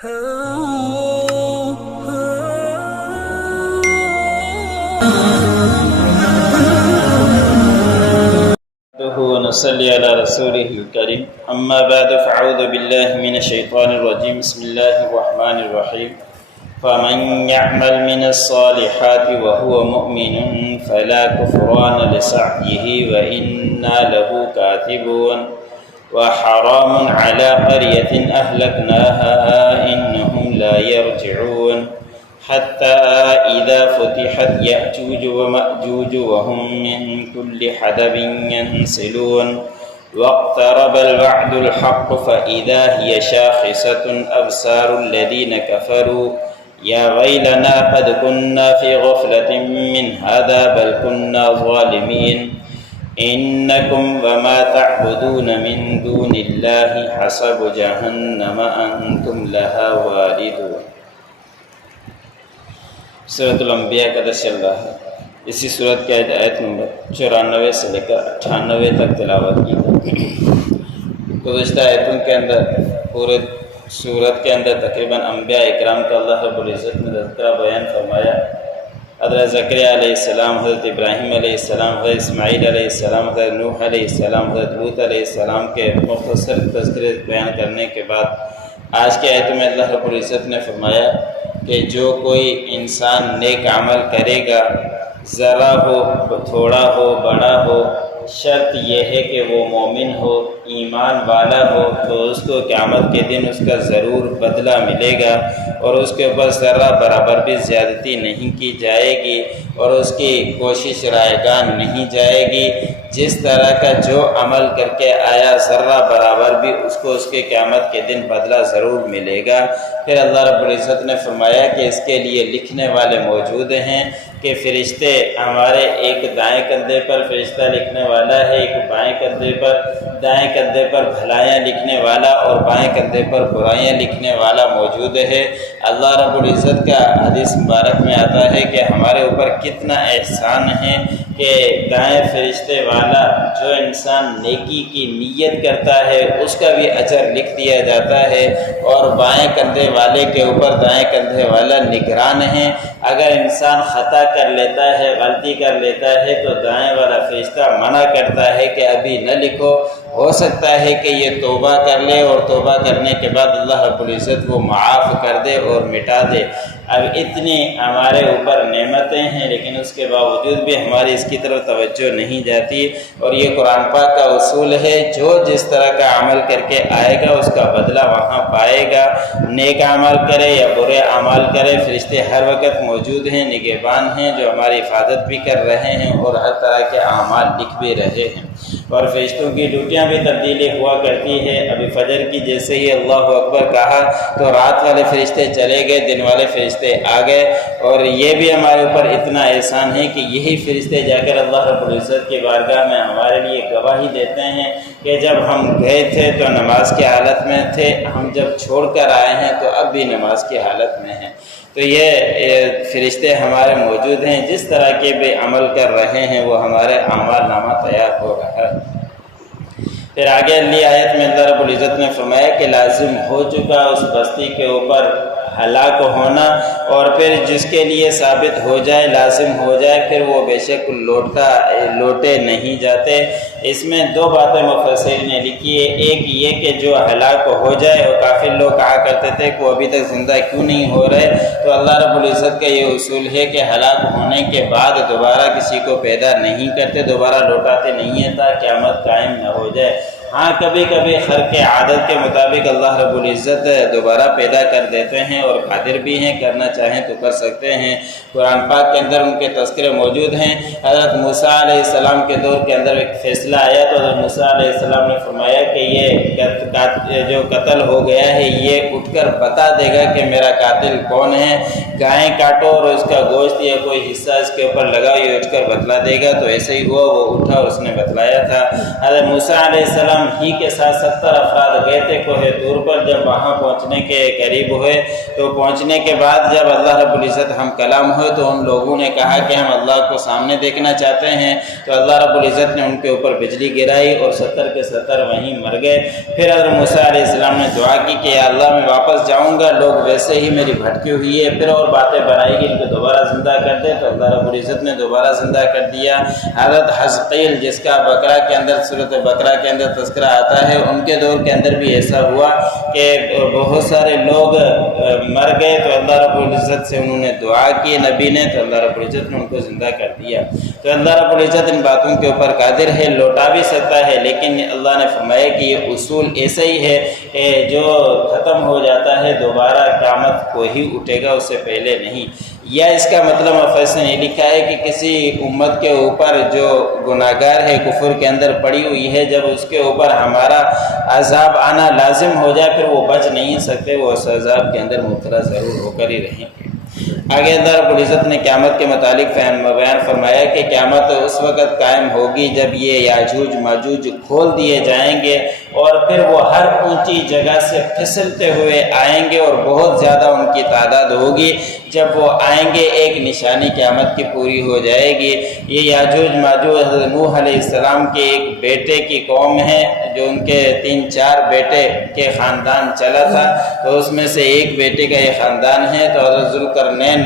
ونصلي على رسوله الكريم أما بعد فأعوذ بالله من الشيطان الرجيم بسم الله الرحمن الرحيم فمن يعمل من الصالحات وهو مؤمن فلا كفران لسعيه وإنا له كاتبون وحرام على قرية أهلكناها إنهم لا يرجعون حتى إذا فتحت يأجوج ومأجوج وهم من كل حدب ينسلون واقترب الوعد الحق فإذا هي شاخصة أبصار الذين كفروا يا ويلنا قد كنا في غفلة من هذا بل كنا ظالمين إنكم وما تعبدون من دون الله حسب جهنم أنتم لها واردون۔ سورۃ الانبیاء کا درس چل رہا ہے۔ اسی سورت کے آیت نمبر 94 سے لے کر 98 تک تلاوت کی ہے۔ گزشتہ آیتوں کے اندر پورے سورت کے اندر تقریباً انبیاء اکرام کا اللہ رب العزت نے تذکرہ بیان فرمایا۔ حضرت زکریا علیہ السلام، حضرت ابراہیم علیہ السلام، حضرت اسماعیل علیہ السلام، حضرت نوح علیہ السلام، حضرت لوط علیہ السلام کے مختصر تذکرے بیان کرنے کے بعد آج کے آیت میں اللہ رب العزت نے فرمایا کہ جو کوئی انسان نیک عمل کرے گا، ذرا ہو، تھوڑا ہو، بڑا ہو، شرط یہ ہے کہ وہ مومن ہو، ایمان والا ہو، تو اس کو قیامت کے دن اس کا ضرور بدلہ ملے گا اور اس کے اوپر ذرہ برابر بھی زیادتی نہیں کی جائے گی اور اس کی کوشش رائگان نہیں جائے گی۔ جس طرح کا جو عمل کر کے آیا ذرہ برابر بھی اس کو اس کے قیامت کے دن بدلہ ضرور ملے گا۔ پھر اللہ رب العزت نے فرمایا کہ اس کے لیے لکھنے والے موجود ہیں کہ فرشتے ہمارے ایک دائیں کندھے پر فرشتہ لکھنے والا ہے، ایک بائیں کندھے پر، دائیں کندھے پر بھلائیاں لکھنے والا اور بائیں کندھے پر برائیاں لکھنے والا موجود ہے۔ اللہ رب العزت کا حدیث مبارک میں آتا ہے کہ ہمارے اوپر کتنا احسان ہے کہ دائیں فرشتے والا جو انسان نیکی کی نیت کرتا ہے اس کا بھی اجر لکھ دیا جاتا ہے، اور بائیں کندھے والے کے اوپر دائیں کندھے والا نگران ہے۔ اگر انسان خطا کر لیتا ہے، غلطی کر لیتا ہے تو دائیں والا فرشتہ منع کرتا ہے کہ ابھی نہ لکھو، ہو سکتا ہے کہ یہ توبہ کر لے اور توبہ کرنے کے بعد اللہ رب العزت وہ معاف کر دے اور مٹا دے۔ اب اتنی ہمارے اوپر نعمتیں ہیں لیکن اس کے باوجود بھی ہماری اس کی طرف توجہ نہیں جاتی، اور یہ قرآن پاک کا اصول ہے جو جس طرح کا عمل کر کے آئے گا اس کا بدلہ وہاں پائے گا۔ نیک عمل کرے یا برے اعمال کرے، فرشتے ہر وقت موجود ہیں، نگہبان ہیں جو ہماری حفاظت بھی کر رہے ہیں اور ہر طرح کے اعمال لکھ بھی رہے ہیں، اور فرشتوں کی ڈیوٹیاں بھی تبدیلی ہوا کرتی ہے۔ ابھی فجر کی جیسے ہی اللہ اکبر کہا تو رات والے فرشتے چلے گئے، دن والے فرشتے آ گئے، اور یہ بھی ہمارے اوپر اتنا احسان ہے کہ یہی فرشتے جا کر اللہ رب العزت کی بارگاہ میں ہمارے لیے گواہی دیتے ہیں کہ جب ہم گئے تھے تو نماز کی حالت میں تھے، ہم جب چھوڑ کر آئے ہیں تو اب بھی نماز کی حالت میں ہیں۔ تو یہ فرشتے ہمارے موجود ہیں، جس طرح کے بھی عمل کر رہے ہیں وہ ہمارے اعمال نامہ تیار ہو رہا ہے۔ پھر آگے اگلی آیت میں اللہ رب العزت نے فرمایا کہ لازم ہو چکا اس بستی کے اوپر ہلاک ہونا، اور پھر جس کے لیے ثابت ہو جائے، لازم ہو جائے، پھر وہ بے شک لوٹے نہیں جاتے۔ اس میں دو باتیں مفسرین نے لکھی ہے۔ ایک یہ کہ جو ہلاک ہو جائے، اور کافر لوگ کہا کرتے تھے کہ وہ ابھی تک زندہ کیوں نہیں ہو رہے، تو اللہ رب العزت کا یہ اصول ہے کہ ہلاک ہونے کے بعد دوبارہ کسی کو پیدا نہیں کرتے، دوبارہ لوٹاتے نہیں ہیں تاکہ قیامت قائم نہ ہو جائے۔ ہاں کبھی کبھی خرق عادت کے مطابق اللہ رب العزت دوبارہ پیدا کر دیتے ہیں، اور قادر بھی ہیں، کرنا چاہیں تو کر سکتے ہیں۔ قرآن پاک کے اندر ان کے تذکرے موجود ہیں۔ حضرت موسیٰ علیہ السلام کے دور کے اندر ایک فیصلہ آیا تو حضرت موسیٰ علیہ السلام نے فرمایا کہ یہ جو قتل ہو گیا ہے یہ اٹھ کر بتا دے گا کہ میرا قاتل کون ہے، گائیں کاٹو اور اس کا گوشت یا کوئی حصہ اس کے اوپر لگاؤ، یہ اٹھ کر بتلا دے گا۔ تو ایسے ہی ہوا، وہ اٹھا اور اس نے بتلایا تھا۔ حضرت موسیٰ علیہ السلام السلام ہی کے ساتھ 70 افراد گئے تھے کوہ طور پر۔ جب وہاں پہنچنے کے قریب ہوئے تو پہنچنے کے بعد جب اللہ رب العزت ہم کلام ہوئے تو ان لوگوں نے کہا کہ ہم اللہ کو سامنے دیکھنا چاہتے ہیں، تو اللہ رب العزت نے ان کے اوپر بجلی گرائی اور 70 کے 70 وہیں مر گئے۔ پھر حضرت موسیٰ علیہ السلام نے دعا کی کہ یا اللہ میں واپس جاؤں گا، لوگ ویسے ہی میری بھٹکی ہوئی ہے، پھر اور باتیں بنائی گی ان کو دوبارہ زندہ کر دے، تو اللہ رب العزت نے دوبارہ زندہ کر دیا۔ حضرت حزقیل جس کا بقرہ کے اندر سورۃ بقرہ کے اندر تذکرہ آتا ہے، ان کے دور کے اندر بھی ایسا ہوا کہ بہت سارے لوگ مر گئے، تو اللہ رب العزت سے انہوں نے دعا کی نبی نے، تو اللہ رب العزت نے ان کو زندہ کر دیا۔ تو اللہ رب العزت ان باتوں کے اوپر قادر ہے، لوٹا بھی سکتا ہے، لیکن اللہ نے فرمایا کہ یہ اصول ایسا ہی ہے کہ جو ختم ہو جاتا ہے دوبارہ قیامت کو ہی اٹھے گا، اس سے پہلے نہیں۔ یا اس کا مطلب فیصل نے لکھا ہے کہ کسی امت کے اوپر جو گناہگار ہے، کفر کے اندر پڑی ہوئی ہے، جب اس کے اوپر ہمارا عذاب آنا لازم ہو جائے پھر وہ بچ نہیں سکتے، وہ اس عذاب کے اندر مبتلا ضرور ہو کر ہی رہیں گے۔ آگے اللہ رب العزت نے قیامت کے متعلق بیان فرمایا کہ قیامت اس وقت قائم ہوگی جب یہ یاجوج ماجوج کھول دیے جائیں گے، اور پھر وہ ہر اونچی جگہ سے پھسلتے ہوئے آئیں گے، اور بہت زیادہ ان کی تعداد ہوگی۔ جب وہ آئیں گے ایک نشانی قیامت کی پوری ہو جائے گی۔ یہ یاجوج ماجوج حضرت نوح علیہ السلام کے ایک بیٹے کی قوم ہے، جو ان کے 3-4 بیٹے کے خاندان چلا تھا، تو اس میں سے ایک بیٹے کا یہ خاندان ہے۔ تو حضرت ذوالقرنین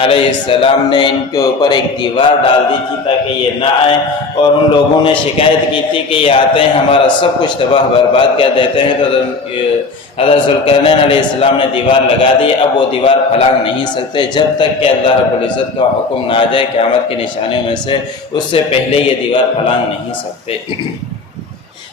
علیہ السلام نے ان کے اوپر ایک دیوار ڈال دی تھی تاکہ یہ نہ آئیں، اور ان لوگوں نے شکایت کی تھی کہ یہ آتے ہیں ہمارا سب کچھ تباہ برباد کر دیتے ہیں۔ تو حضرت ذوالقرنین علیہ السلام نے دیوار لگا دی، اب وہ دیوار پھلانگ نہیں سکتے جب تک کہ اللہ رب العزت کا حکم نہ آ جائے قیامت کی نشانیوں میں سے، اس سے پہلے یہ دیوار پھلانگ نہیں سکتے۔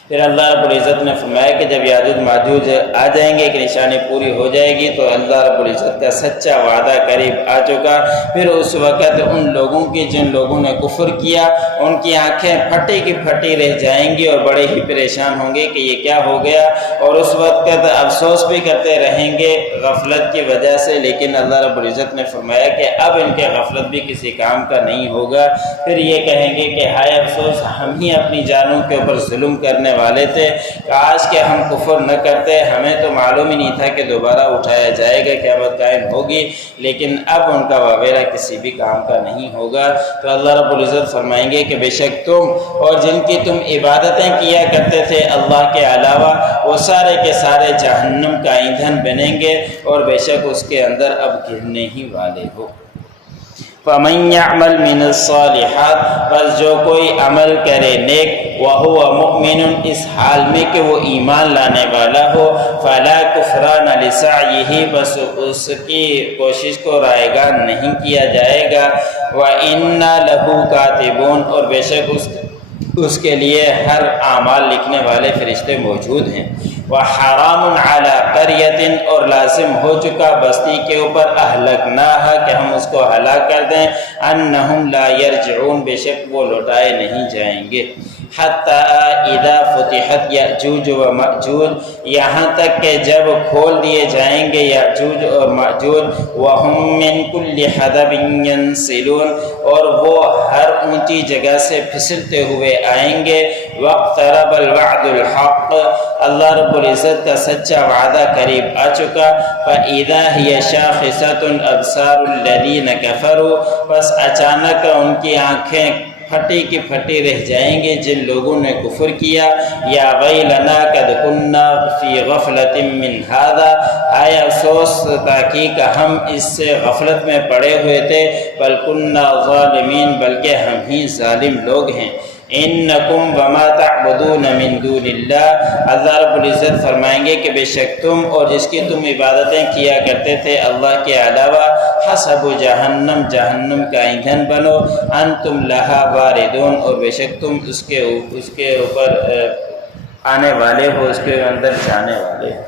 پھر اللہ رب العزت نے فرمایا کہ جب یاجوج ماجوج آ جائیں گے کہ نشانی پوری ہو جائے گی، تو اللہ رب العزت کا سچا وعدہ قریب آ چکا۔ پھر اس وقت ان لوگوں کی جن لوگوں نے کفر کیا، ان کی آنکھیں پھٹی کی پھٹی رہ جائیں گی اور بڑے ہی پریشان ہوں گے کہ یہ کیا ہو گیا، اور اس وقت افسوس بھی کرتے رہیں گے غفلت کی وجہ سے۔ لیکن اللہ رب العزت نے فرمایا کہ اب ان کے غفلت بھی کسی کام کا نہیں ہوگا۔ پھر یہ کہیں گے کہ ہائے افسوس، ہم ہی اپنی جانوں کے اوپر ظلم کرنے والے تھے، کاش کہ ہم کفر نہ کرتے، ہمیں تو معلوم ہی نہیں تھا کہ دوبارہ اٹھایا جائے گا، قیامت قائم ہوگی۔ لیکن اب ان کا واویلا کسی بھی کام کا نہیں ہوگا۔ تو اللہ رب العزت فرمائیں گے کہ بے شک تم اور جن کی تم عبادتیں کیا کرتے تھے اللہ کے علاوہ، وہ سارے کے سارے جہنم کا ایندھن بنیں گے، اور بے شک اس کے اندر اب گرنے ہی والے ہو۔ فَمَن يَعْمَلْ مِنَ الصَّالِحَاتِ، بس جو کوئی عمل کرے نیک، وَهُوَ مُؤْمِنٌ، اس حال میں کہ وہ ایمان لانے والا ہو، فَلَا كُفْرَانَ لِسَعْيِهِ، بس اس کی کوشش کو رائگان نہیں کیا جائے گا، وَإِنَّا لَهُ كَاتِبُونَ، اور بے شک اس کے لیے ہر اعمال لکھنے والے فرشتے موجود ہیں۔ وَحَرَامٌ عَلَىٰ قَرْيَةٍ، اور لازم ہو چکا بستی کے اوپر، اہلکناہا، کہ ہم اس کو ہلاک کر دیں، انہم لا یرجعون، بے شک وہ لوٹائے نہیں جائیں گے، حتی اذا فتحت یأجوج و مأجوج، یہاں تک کہ جب کھول دیے جائیں گے یأجوج اور مأجوج، وہم من کل حدب ینسلون، اور وہ ہر اونچی جگہ سے پھسلتے ہوئے آئیں گے، واقترب الوعد الحق، اللہ رب العزت کا سچا وعدہ قریب آ چکا، فَإِذَا هِيَ شَاخِصَةٌ أَبْصَارُ الَّذِينَ كَفَرُوا، بس اچانک ان کی آنکھیں پھٹی کی پھٹی رہ جائیں گے جن لوگوں نے کفر کیا، یا ویلنا قد کنا فی غفلت من ھذا، آئے افسوس تحقیق ہم اس سے غفلت میں پڑے ہوئے تھے، بل کنا ظالمین، بلکہ ہم ہی ظالم لوگ ہیں۔ انکم وما تعبدون من دون اللہ، اللہ رب العزت فرمائیں گے کہ بے شک تم اور جس کی تم عبادتیں کیا کرتے تھے اللہ کے علاوہ، حسب جہنم، جہنم کا ایندھن بنو، انتم لہا واردون، اور بے شک تم اس کے اوپر آنے والے ہو، اس کے اندر جانے والے ہو۔